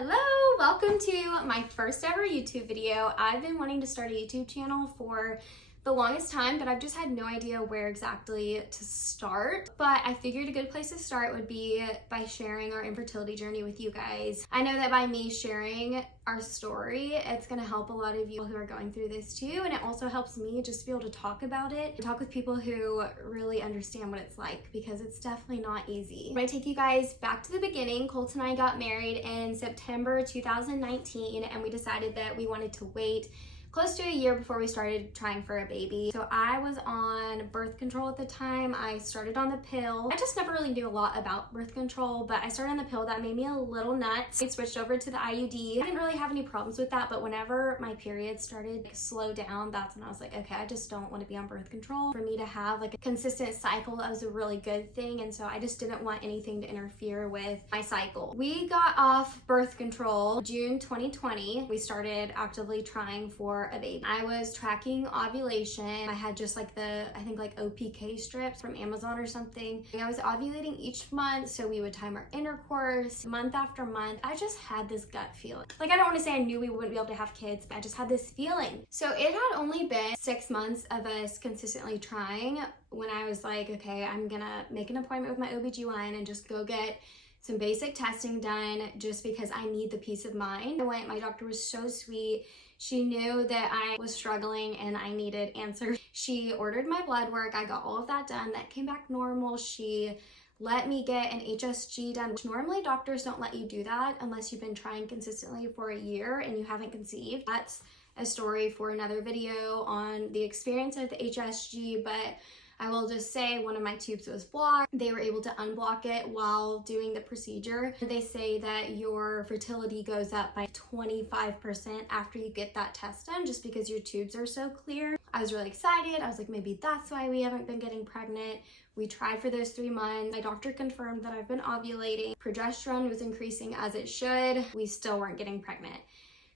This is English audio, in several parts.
Hello, welcome to my first ever YouTube video. I've been wanting to start a YouTube channel for the longest time, but I've just had no idea where exactly to start. But I figured a good place to start would be by sharing our infertility journey with you guys. I know that by me sharing our story, it's gonna help a lot of you who are going through this too, and it also helps me just to be able to talk about it and talk with people who really understand what it's like, because it's definitely not easy. I'm gonna take you guys back to the beginning. Colt and I got married in September 2019, and we decided that we wanted to wait close to a year before we started trying for a baby. So I was on birth control at the time. I started on the pill. I just never really knew a lot about birth control, but I started on the pill. That made me a little nuts. I switched over to the IUD. I didn't really have any problems with that, but whenever my period started to slow down, that's when I was like, okay, I just don't want to be on birth control. For me to have like a consistent cycle, that was a really good thing, and so I just didn't want anything to interfere with my cycle. We got off birth control June 2020. We started actively trying for a baby. I was tracking ovulation. I had just like I think like OPK strips from Amazon or something. I was ovulating each month, so we would time our intercourse month after month. I just had this gut feeling. Like, I don't want to say I knew we wouldn't be able to have kids, but I just had this feeling. So it had only been 6 months of us consistently trying when I was like, okay, I'm gonna make an appointment with my OBGYN and just go get some basic testing done just because I need the peace of mind. My doctor was so sweet. She knew that I was struggling and I needed answers. She ordered my blood work. I got all of that done. That came back normal. She let me get an HSG done, which normally doctors don't let you do that unless you've been trying consistently for a year and you haven't conceived. That's a story for another video on the experience of the HSG, but I will just say one of my tubes was blocked. They were able to unblock it while doing the procedure. They say that your fertility goes up by 25% after you get that test done, just because your tubes are so clear. I was really excited. I was like, maybe that's why we haven't been getting pregnant. We tried for those 3 months. My doctor confirmed that I've been ovulating. Progesterone was increasing as it should. We still weren't getting pregnant.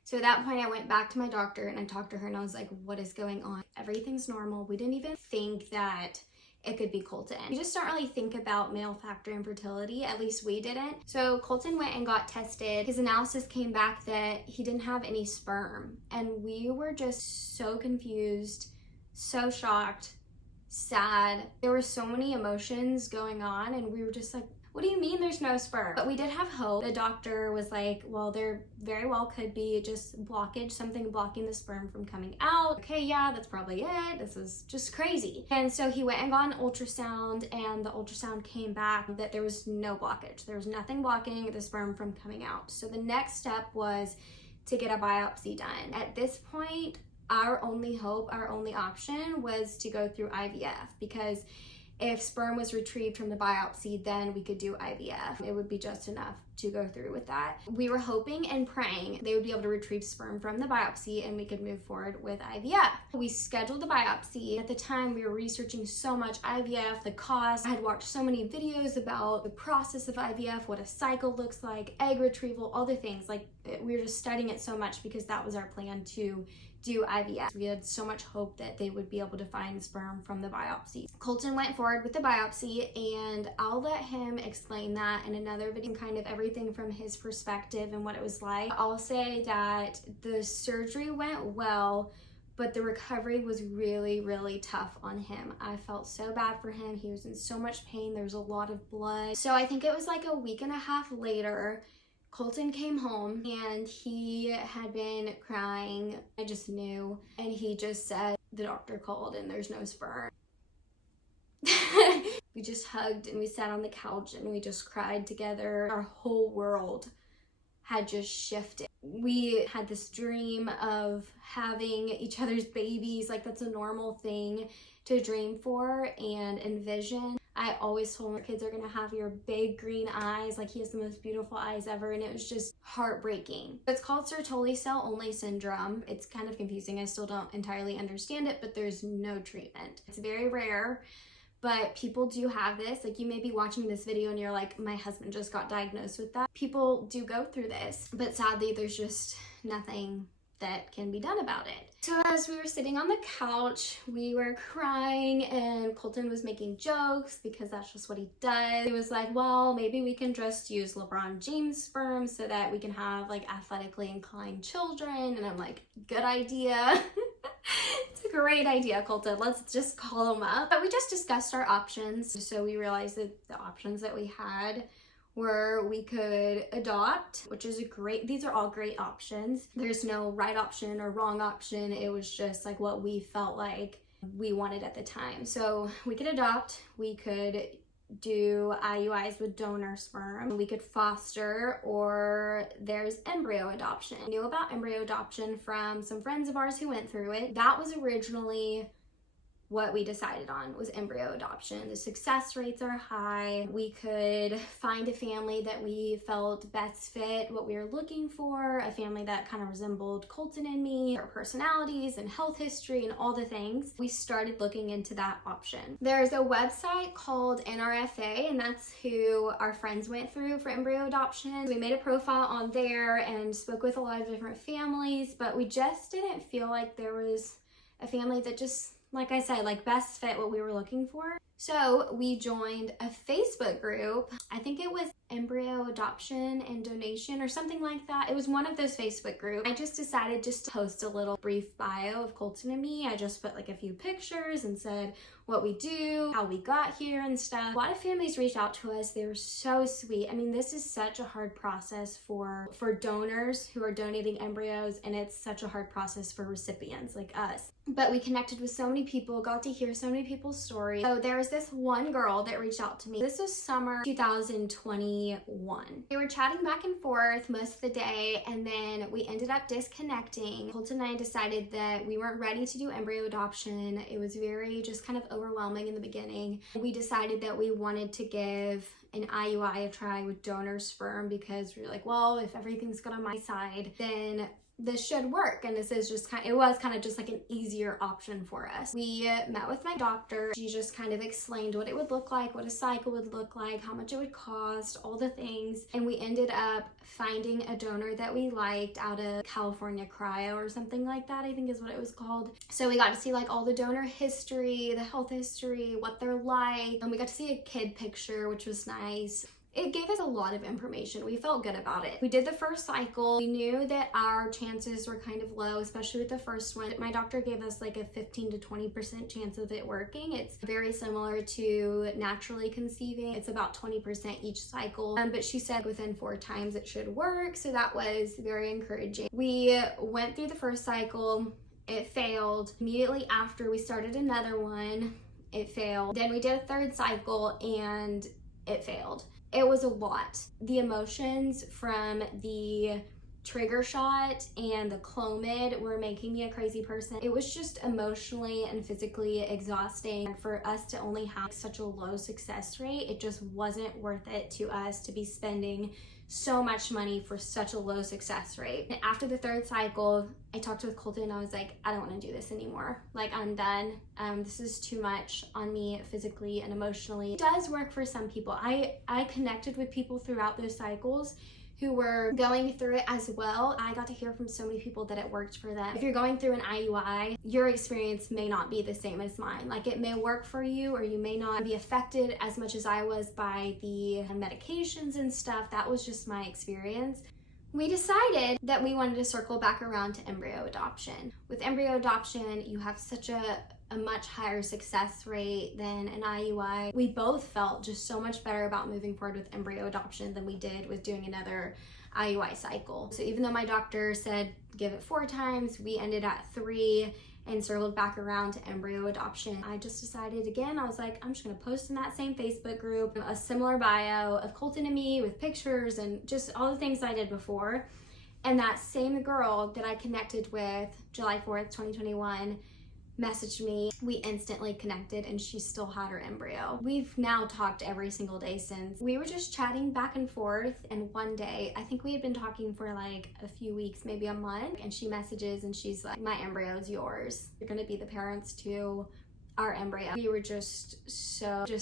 So at that point, I went back to my doctor and I talked to her and I was like, what is going on? Everything's normal. We didn't even think that it could be Colton. You just don't really think about male factor infertility, at least we didn't. So Colton went and got tested. His analysis came back that he didn't have any sperm. And we were just so confused, so shocked, sad. There were so many emotions going on and we were just like, what do you mean there's no sperm? But we did have hope. The doctor was like, well, there very well could be just blockage, something blocking the sperm from coming out. Okay, yeah, that's probably it. This is just crazy. And so he went and got an ultrasound, and the ultrasound came back that there was no blockage. There was nothing blocking the sperm from coming out. So the next step was to get a biopsy done. At this point, our only hope, our only option was to go through IVF, because if sperm was retrieved from the biopsy, then we could do IVF. It would be just enough to go through with that. We were hoping and praying they would be able to retrieve sperm from the biopsy and we could move forward with IVF. We scheduled the biopsy. At the time, we were researching so much IVF, the cost. I had watched so many videos about the process of IVF, what a cycle looks like, egg retrieval, all the things. Like, we were just studying it so much because that was our plan to do IVF. We had so much hope that they would be able to find sperm from the biopsy. Colton went forward with the biopsy, and I'll let him explain that in another video, kind of everything from his perspective and what it was like. I'll say that the surgery went well, but the recovery was really, really tough on him. I felt so bad for him. He was in so much pain. There was a lot of blood. So I think it was like a week and a half later, Colton came home and he had been crying. I just knew. And he just said, the doctor called and there's no sperm. We just hugged and we sat on the couch and we just cried together. Our whole world had just shifted. We had this dream of having each other's babies. Like, that's a normal thing to dream for and envision. I always told him, kids are gonna have your big green eyes. Like, he has the most beautiful eyes ever, and it was just heartbreaking. It's called Sertoli cell only syndrome. It's kind of confusing. I still don't entirely understand it, but there's no treatment. It's very rare, but people do have this. Like, you may be watching this video and you're like, my husband just got diagnosed with that. People do go through this, but sadly there's just nothing that can be done about it. So as we were sitting on the couch, we were crying and Colton was making jokes because that's just what he does. He was like, well, maybe we can just use LeBron James sperm so that we can have like athletically inclined children. And I'm like, good idea. It's a great idea, Colton. Let's just call him up. But we just discussed our options. So we realized that the options that we had were we could adopt, which is these are all great options. There's no right option or wrong option. It was just like what we felt like we wanted at the time. So we could adopt, we could do IUIs with donor sperm, we could foster, or there's embryo adoption. I knew about embryo adoption from some friends of ours who went through it. That was originally what we decided on, was embryo adoption. The success rates are high. We could find a family that we felt best fit what we were looking for, a family that kind of resembled Colton and me, our personalities and health history and all the things. We started looking into that option. There's a website called NRFA, and that's who our friends went through for embryo adoption. We made a profile on there and spoke with a lot of different families, but we just didn't feel like there was a family that just, like I said, like best fit what we were looking for. So we joined a Facebook group. I think it was Embryo Adoption and Donation or something like that. It was one of those Facebook groups. I just decided just to post a little brief bio of Colton and me. I just put like a few pictures and said what we do, how we got here and stuff. A lot of families reached out to us. They were so sweet. I mean, this is such a hard process for donors who are donating embryos, and it's such a hard process for recipients like us. But we connected with so many people, got to hear so many people's stories. So there was this one girl that reached out to me. This was summer 2021. We were chatting back and forth most of the day, and then we ended up disconnecting. Colton and I decided that we weren't ready to do embryo adoption. It was very just kind of overwhelming in the beginning. We decided that we wanted to give an IUI a try with donor sperm because we were like, well, if everything's good on my side, then this should work. And this is just it was kind of just like an easier option for us. We met with my doctor. She just kind of explained what it would look like, what a cycle would look like, how much it would cost, all the things. And we ended up finding a donor that we liked out of California Cryo or something like that, I think is what it was called. So we got to see like all the donor history, the health history, what they're like. And we got to see a kid picture, which was nice. It gave us a lot of information. We felt good about it. We did the first cycle. We knew that our chances were kind of low, especially with the first one. My doctor gave us like a 15 to 20% chance of it working. It's very similar to naturally conceiving. It's about 20% each cycle. But she said within 4 times it should work. So that was very encouraging. We went through the first cycle. It failed. Immediately after, we started another one. It failed. Then we did a third cycle and it failed. It was a lot. The emotions from the trigger shot and the Clomid were making me a crazy person. It was just emotionally and physically exhausting. And for us to only have such a low success rate, it just wasn't worth it to us to be spending so much money for such a low success rate. And after the third cycle, I talked with Colton and I was like, I don't want to do this anymore. Like, I'm done. This is too much on me physically and emotionally. It does work for some people. I connected with people throughout those cycles who were going through it as well. I got to hear from so many people that it worked for them. If you're going through an IUI, your experience may not be the same as mine. Like, it may work for you, or you may not be affected as much as I was by the medications and stuff. That was just my experience. We decided that we wanted to circle back around to embryo adoption. With embryo adoption, you have such a much higher success rate than an IUI. We both felt just so much better about moving forward with embryo adoption than we did with doing another IUI cycle. So even though my doctor said give it 4 times, we ended at 3 and circled back around to embryo adoption. I just decided again, I was like, I'm just gonna post in that same Facebook group a similar bio of Colton and me with pictures and just all the things I did before. And that same girl that I connected with July 4th, 2021, messaged me. We instantly connected and she still had her embryo. We've now talked every single day since. We were just chatting back and forth, and one day, I think we had been talking for like a few weeks, maybe a month, and she messages and she's like, my embryo is yours. You're gonna be the parents to our embryo. We were just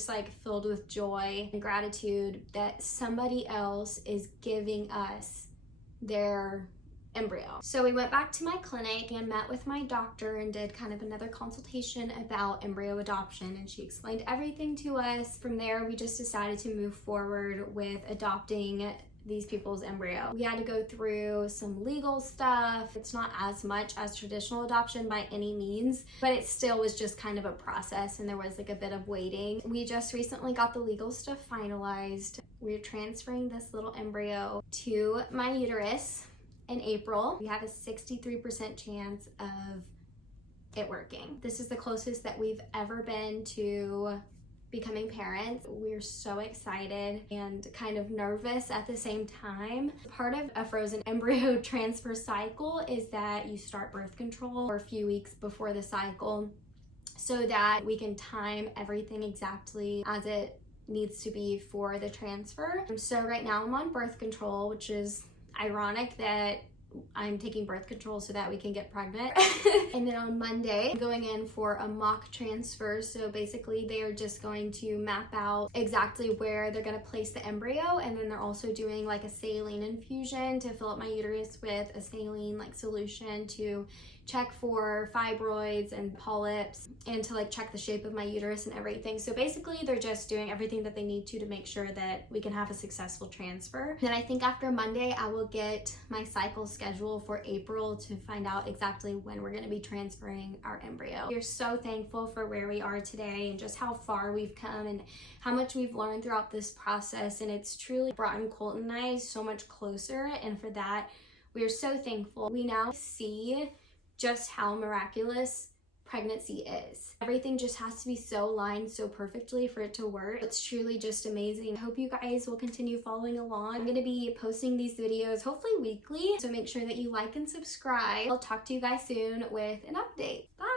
like filled with joy and gratitude that somebody else is giving us their embryo. So we went back to my clinic and met with my doctor and did kind of another consultation about embryo adoption, and she explained everything to us. From there, we just decided to move forward with adopting these people's embryo. We had to go through some legal stuff. It's not as much as traditional adoption by any means, but it still was just kind of a process, and there was like a bit of waiting. We just recently got the legal stuff finalized. We're transferring this little embryo to my uterus in April. We have a 63% chance of it working. This is the closest that we've ever been to becoming parents. We're so excited and kind of nervous at the same time. Part of a frozen embryo transfer cycle is that you start birth control for a few weeks before the cycle so that we can time everything exactly as it needs to be for the transfer. So right now I'm on birth control, which is ironic that I'm taking birth control so that we can get pregnant. And then on Monday, I'm going in for a mock transfer. So basically they are just going to map out exactly where they're going to place the embryo. And then they're also doing like a saline infusion to fill up my uterus with a saline like solution to check for fibroids and polyps and to like check the shape of my uterus and everything. So basically they're just doing everything that they need to make sure that we can have a successful transfer. Then I think after Monday, I will get my cycle schedule for April to find out exactly when we're going to be transferring our embryo. We're so thankful for where we are today and just how far we've come and how much we've learned throughout this process. And it's truly brought Colton and I so much closer. And for that, we are so thankful. We now see just how miraculous pregnancy is. Everything just has to be so aligned so perfectly for it to work. It's truly just amazing. I hope you guys will continue following along. I'm gonna be posting these videos hopefully weekly, so make sure that you like and subscribe. I'll talk to you guys soon with an update. Bye!